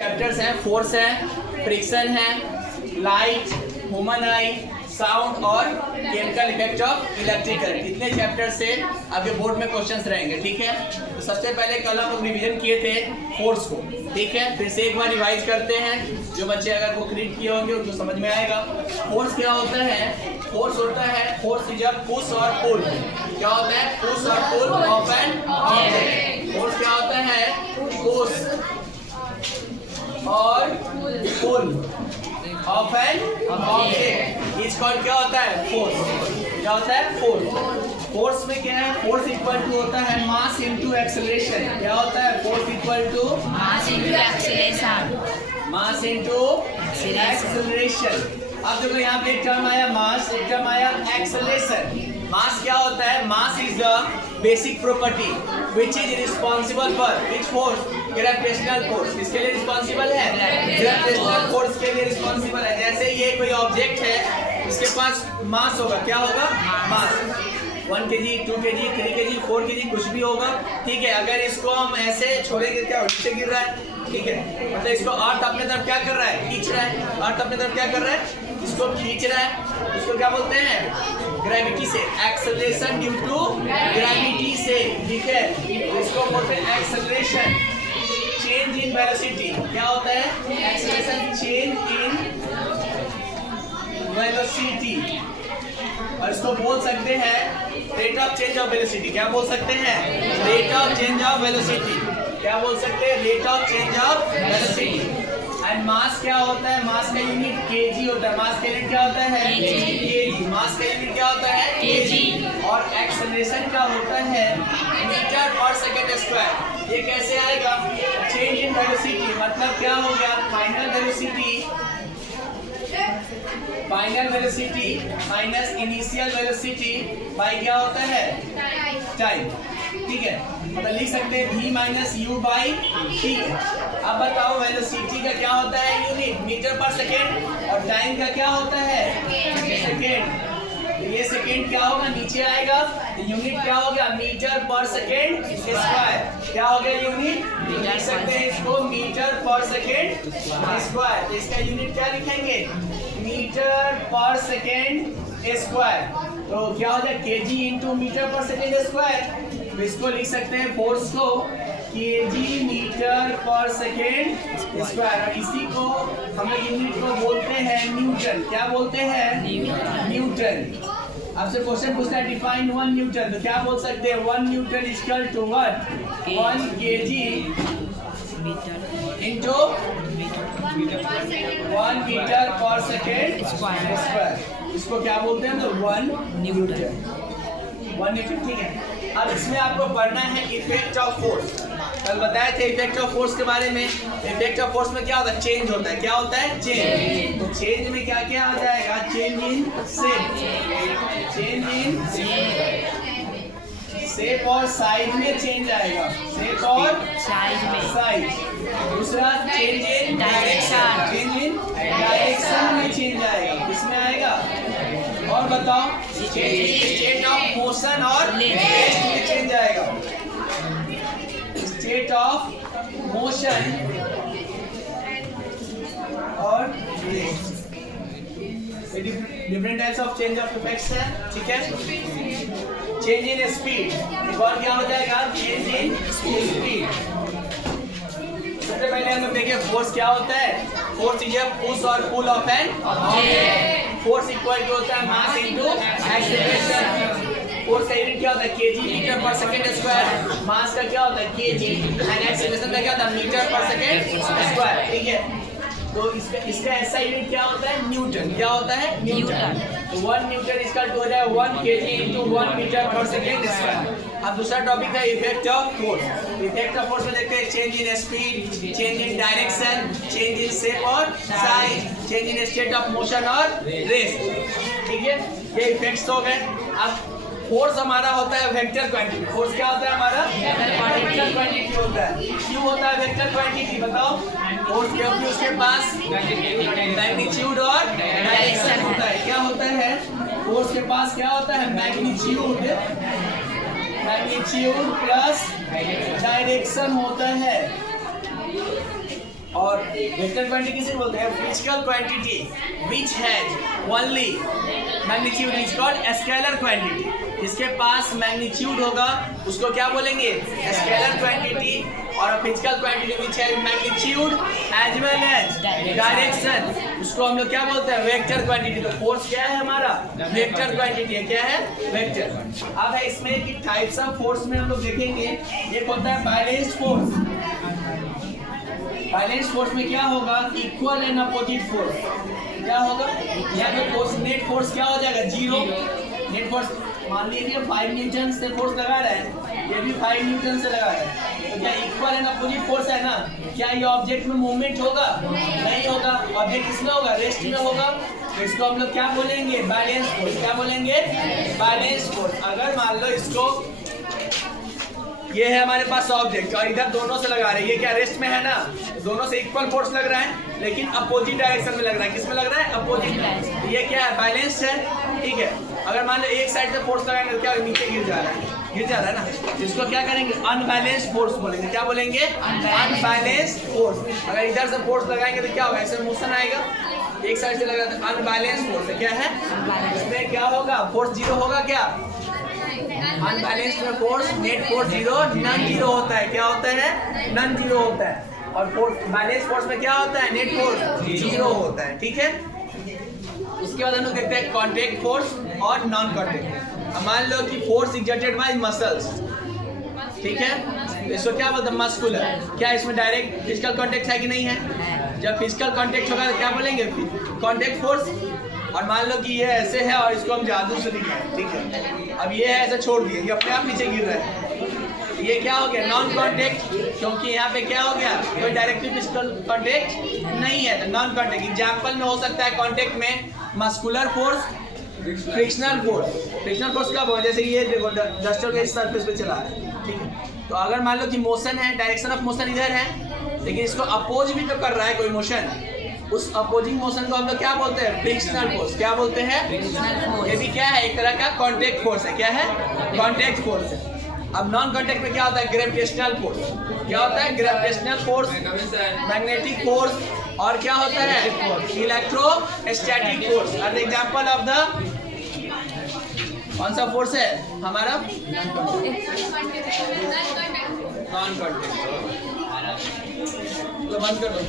Chapters हैं, force है, friction है, लाइट, ह्यूमन आई, साउंड और chemical effect of electric current. इतने चैप्टर से आपके बोर्ड में क्वेश्चंस रहेंगे। ठीक है, तो सबसे पहले कल हम लोग रिवीजन किए थे फोर्स को। ठीक है, फिर से एक बार रिवाइज करते हैं। जो बच्चे अगर वो रीड किए होंगे उनको समझ में आएगा। फोर्स क्या होता है? फोर्स होता है, फोर्स इज अ पुश और पुल। क्या होता है? पुश और pull of an object. Force क्या होता है? पुश और pull of an object is called क्या होता है? फोर्स। क्या होता है? फोर्स। फोर्स में क्या है? फोर्स इक्वल टू होता है मास इनटू एक्सेलरेशन। क्या होता है? Force equal to mass into acceleration. Mass into acceleration. अब देखो यहाँ पे एक टर्म आया मास, एक टर्म आया एक्सेलरेशन। मास क्या होता है? Mass is the basic property which is responsible for which force? Gravitational force. किसके लिए रिस्पॉन्सिबल है? ग्रेविटेशनल फोर्स के लिए रिस्पॉन्सिबल है। जैसे ये कोई ऑब्जेक्ट है, इसके पास मास होगा। क्या होगा? मास 1 kg, 2 kg, 3 kg, 4 kg कुछ भी होगा। ठीक है, अगर इसको हम ऐसे छोड़ेंगे क्या नीचे गिर रहा है। ठीक है, मतलब इसको अर्थ अपने तरफ क्या कर रहा है? खींच रहा है। अर्थ अपने तरफ क्या कर रहा है? इसको खींच रहा है। इसको क्या बोलते हैं? ग्रेविटी से। एक्सेलरेशन ड्यू टू ग्रेविटी से। ठीक है, तो इसको बोलते हैं एक्सेलरेशन। चेंज इन वेलोसिटी क्या होता है? Acceleration change in velocity. और इसको बोल सकते हैं rate of change of velocity. क्या बोल सकते हैं? Rate of change of velocity. क्या बोल सकते हैं? Rate of change of velocity. And mass क्या होता है? मास का यूनिट केजी होता है। मास का यूनिट क्या होता है? केजी। मास का यूनिट क्या होता है? केजी। और एक्सेलरेशन का होता है मीटर पर सेकंड स्क्वायर। ये कैसे आएगा? चेंज इन वेलोसिटी मतलब क्या हो गया? Final velocity minus initial velocity bye क्या होता है? टाइम। ठीक है, मतलब लिख सकते हैं v minus you by T. अब बताओ वेलोसिटी का क्या होता है? Unit metre per second. और टाइम का क्या होता है? सेकेंड। ये सेकेंड क्या होगा? नीचे आएगा। यूनिट क्या हो गया? Metre per second square. क्या हो गया यूनिट? लिख सकते हैं इसको मीटर पर सेकेंड स्क्वायर। इसका यूनिट क्या लिखेंगे? Metre per second square. तो क्या हो जाए? KG into metre per second square. तो इसको लिख सकते हैं फोर्स को KG metre per second square. और इसी को हम लोग यूनिट को बोलते हैं न्यूटन। क्या बोलते हैं? न्यूटन। आपसे क्वेश्चन पूछता है डिफाइन 1 न्यूटन। तो क्या बोल सकते हैं? 1 newton is equal to what? 1 KG into 1 metre per second square. इसको क्या बोलते हैं? तो 1 न्यूटन। 1 न्यूटन। ठीक है, अब इसमें आपको पढ़ना है इफेक्ट ऑफ फोर्स। कल बताए थे इफेक्ट ऑफ फोर्स के बारे में। इफेक्ट ऑफ फोर्स में क्या होता है? चेंज होता है। क्या होता है? चेंज। तो चेंज में क्या क्या आ जाएगा? Change in shape, change in shape और साइज में चेंज आएगा। शेप और साइज। दूसरा change in direction, change in direction में चेंज आएगा। किसमें आएगा? और बताओ? Change in state of motion और रेस्ट में चेंज आएगा। स्टेट ऑफ मोशन और rest. Different types of change of effects है। ठीक है, चेंज इन स्पीड। एक और क्या हो जाएगा? Change in speed. सबसे पहले हम लोग देखिए फोर्स क्या होता है। फोर्स इज अ पुश और pull of an object. Force equal to होता है मास इनटू एक्सेलरेशन। फोर्स का यूनिट क्या होता है? KG metre per second square. Mass का क्या होता है? केजी। एंड एक्सेलरेशन का क्या होता है? Metre per second square. ठीक है, तो इसका ऐसा यूनिट क्या होता है? न्यूटन। क्या होता है? न्यूटन। तो 1 न्यूटन इसका टू हो जाए 1 KG into 1 metre per second square. अब दूसरा टॉपिक है effect of force. Effect of force में देखते हैं change in speed, change in direction, change in shape और size, change in state of motion और रेस्ट। ठीक है, ये इफेक्ट्स हो गए। अब फोर्स हमारा होता है वेक्टर क्वांटिटी। फोर्स क्या होता है हमारा? वेक्टर क्वांटिटी होता है। क्यों होता है वेक्टर क्वांटिटी? बताओ। फोर्स क्योंकि उसके पास मैग्नीट्यूड और डायरेक्शन होता है। क्या होता है? फोर्स के पास क्या होता है? मैग्नीट्यूड प्लस डायरेक्शन होता है। और वेक्टर क्वांटिटी किसे बोलते हैं? Physical quantity which has only magnitude is called scalar quantity. जिसके पास मैग्नीट्यूड होगा उसको क्या बोलेंगे? Scalar quantity. और physical quantity which has magnitude as well as direction उसको हम लोग क्या बोलते हैं? Vector quantity. तो फोर्स क्या है हमारा? वेक्टर क्वांटिटी है। क्या है? वेक्टर। अब है इसमें कि टाइप्स ऑफ फोर्स में हम लोग देखेंगे। एक होता है बैलेंस्ड फोर्स। बैलेंस फोर्स में क्या होगा? Equal and opposite force. क्या होगा? यहाँ पे फोर्स नेट फोर्स क्या हो जाएगा? जीरो। नेट फोर्स मान लीजिए 5 न्यूटन से फोर्स लगा रहा है, ये भी 5 न्यूटन से लगा रहा है, तो क्या इक्वल एंड अपोजिट फोर्स है ना? क्या ये ऑब्जेक्ट में मूवमेंट होगा? नहीं होगा। ऑब्जेक्ट किसमें होगा? रेस्ट में होगा। तो इसको हम लोग क्या बोलेंगे? Balance force. क्या बोलेंगे? Balance force. अगर मान लो इसको ये है हमारे पास ऑब्जेक्ट और इधर दोनों से लगा रहे हैं, ये क्या रेस्ट में है ना? दोनों से इक्वल फोर्स लग रहा है लेकिन अपोजिट डायरेक्शन में लग रहा है। किस में लग रहा है? अपोजिट। ये क्या है? बैलेंस्ड है। ठीक है। अगर मान लो एक साइड से फोर्स लगाएंगे तो क्या नीचे गिर जा रहा है? गिर जा रहा है ना? इसको क्या करेंगे? अनबैलेंस्ड फोर्स बोलेंगे। क्या बोलेंगे? Unbalanced force. अगर इधर से फोर्स लगाएंगे तो क्या होगा? ऐसे मोशन आएगा। एक साइड से लगा तो अनबैलेंस्ड फोर्स है। क्या है? इसमें क्या होगा? फोर्स जीरो होगा। क्या अनबैलेंस्ड में force net force zero, non zero होता है। क्या होता है? नन जीरो होता है। और फोर्स बैलेंस फोर्स में क्या होता है? नेट फोर्स जीरो होता है। ठीक है। उसके बाद हम लोग देखते हैं कॉन्टैक्ट फोर्स और नॉन कॉन्टैक्ट। मान लो कि फोर्स एक्सर्टेड बाय मसल्स। ठीक है। इसको क्या बोलते हैं? मस्कुलर। क्या इसमें डायरेक्ट फिजिकल कॉन्टैक्ट है कि नहीं है? जब फिजिकल कॉन्टैक्ट होगा तो क्या बोलेंगे? Contact force. और मान लो कि ये ऐसे है और इसको हम जादू से दिखाएं। ठीक है। अब ये ऐसे छोड़ दिए, ये अपने आप नीचे गिर रहा है। ये क्या हो गया? Non contact. क्योंकि यहाँ पे क्या हो गया? कोई डायरेक्टली फिजिकल कॉन्टैक्ट नहीं है, तो नॉन कॉन्टैक्ट। एग्जाम्पल में हो सकता है कॉन्टैक्ट में muscular force, frictional force. Frictional force कब हो? जैसे ये देखो डस्टर के इस सरफेस पे चला है। ठीक है। तो अगर मान लो कि मोशन है, डायरेक्शन ऑफ मोशन इधर है लेकिन इसको अपोज भी तो कर रहा है कोई मोशन, उस अपोजिंग मोशन को हम लोग क्या बोलते हैं? Frictional force. क्या बोलते हैं? ये भी क्या है? एक तरह का कॉन्टैक्ट फोर्स है। क्या है? कॉन्टैक्ट फोर्स है। अब नॉन कॉन्टैक्ट में क्या होता है? Gravitational force. क्या होता है? ग्रेविटेशनल फोर्स, मैग्नेटिक फोर्स और क्या होता है? Electrostatic force. Are the example of the कौन सा फोर्स है हमारा? Non contact. तो बंद कर दो।